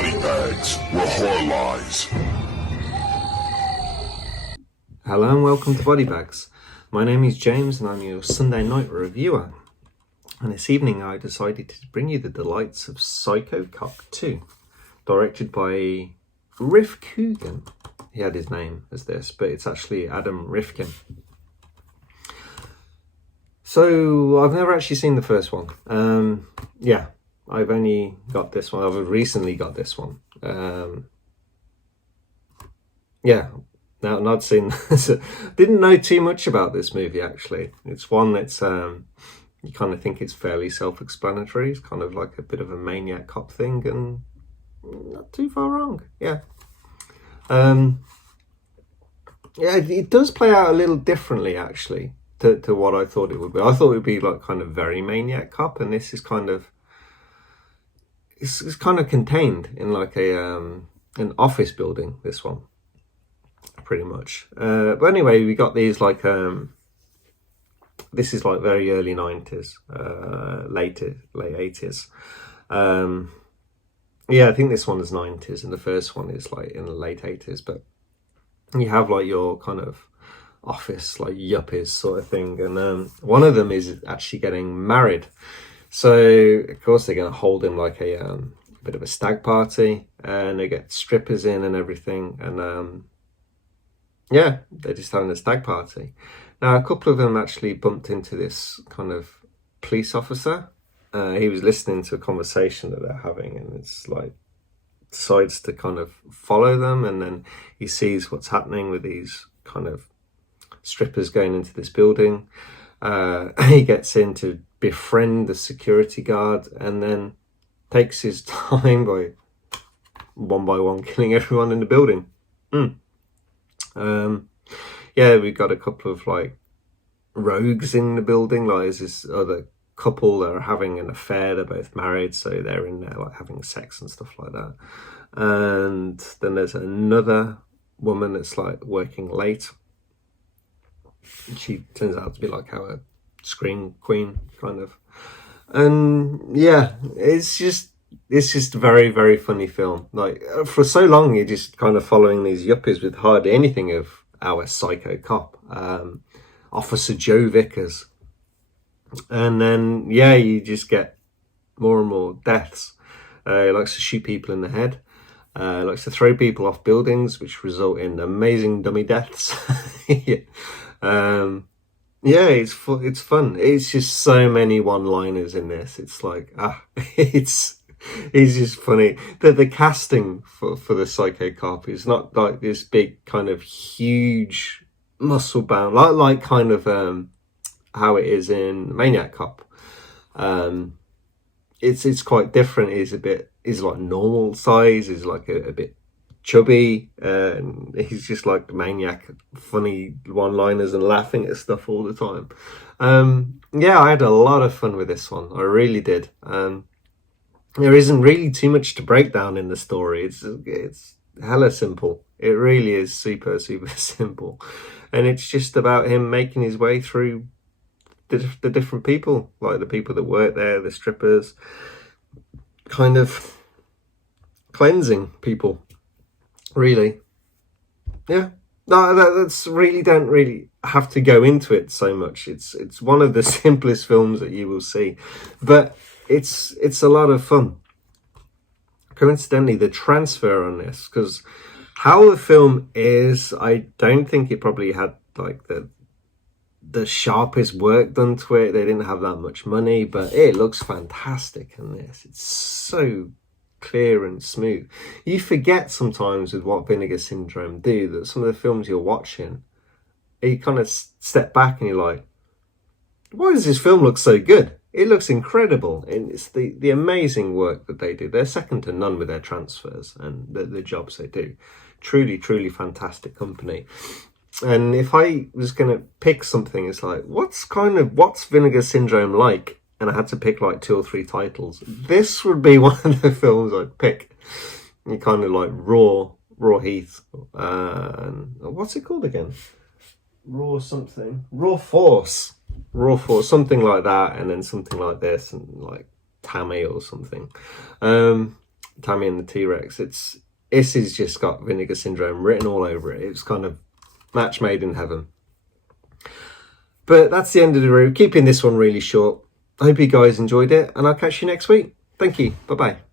Body bags where horror lies. Hello and welcome to Body Bags. My name is James and I'm your Sunday night reviewer. And this evening I decided to bring you the delights of Psycho Cop 2, directed by Riff Coogan. He had his name as this, but it's actually Adam Rifkin. So I've never actually seen the first one. I've only got this one. I've recently got this one. Now, not seen. Didn't know too much about this movie actually. It's one that's you kind of think it's fairly self-explanatory. It's kind of like a bit of a maniac cop thing, and not too far wrong. It does play out a little differently actually to what I thought it would be. I thought it would be like kind of very maniac cop, and this is kind of it's kind of contained in like an office building. This one. Pretty much. But anyway, we got these like this is like very early 90s, late 80s. I think this one is 90s and the first one is like in the late 80s, but you have like your kind of office like yuppies sort of thing, and one of them is actually getting married, so of course they're going to hold him like a bit of a stag party, and they get strippers in and everything, and they're just having a stag party. Now, a couple of them actually bumped into this kind of police officer. He was listening to a conversation that they're having, and it's like decides to kind of follow them, and then he sees what's happening with these kind of strippers going into this building. He gets in to befriend the security guard, and then takes his time by one killing everyone in the building. We've got a couple of like rogues in the building. Like there's this other couple that are having an affair. They're both married, so they're in there like having sex and stuff like that. And then there's another woman that's like working late. She turns out to be like our scream queen kind of. And it's just a very, very funny film. Like for so long, you're just kind of following these yuppies with hardly anything of our psycho cop, Officer Joe Vickers, and then you just get more and more deaths. He likes to shoot people in the head. Likes to throw people off buildings, which result in amazing dummy deaths. It's fun. It's just so many one-liners in this. It's like it's just funny. The casting for the Psycho Cop is not like this big kind of huge muscle bound like kind of how it is in Maniac Cop. It's quite different. He's like normal size. He's like a bit chubby, and he's just like maniac, funny one-liners and laughing at stuff all the time. I had a lot of fun with this one. I really did. There isn't really too much to break down in the story. It's hella simple. It really is super, super simple. And it's just about him making his way through the different people, like the people that work there, the strippers, kind of cleansing people, really. No, that's really don't really have to go into it so much. It's one of the simplest films that you will see, but it's a lot of fun. Coincidentally, the transfer on this, because how the film is, I don't think it probably had like the sharpest work done to it. They didn't have that much money, but it looks fantastic in this. It's so clear and smooth. You forget sometimes with what Vinegar Syndrome do that some of the films you're watching, you kind of step back and you're like, why does this film look so good? It looks incredible, and it's the amazing work that they do. They're second to none with their transfers and the jobs they do. Truly, truly fantastic company. And if I was going to pick something, it's like, what's Vinegar Syndrome like? And I had to pick like 2 or 3 titles. This would be one of the films I'd pick. You kind of like Raw Heath. And what's it called again? Raw Force, something like that, and then something like this, and like Tammy or something. Tammy and the T-Rex. Issy's just got vinegar syndrome written all over it. It's kind of match made in heaven. But that's the end of the review. Keeping this one really short. I hope you guys enjoyed it, and I'll catch you next week. Thank you. Bye-bye.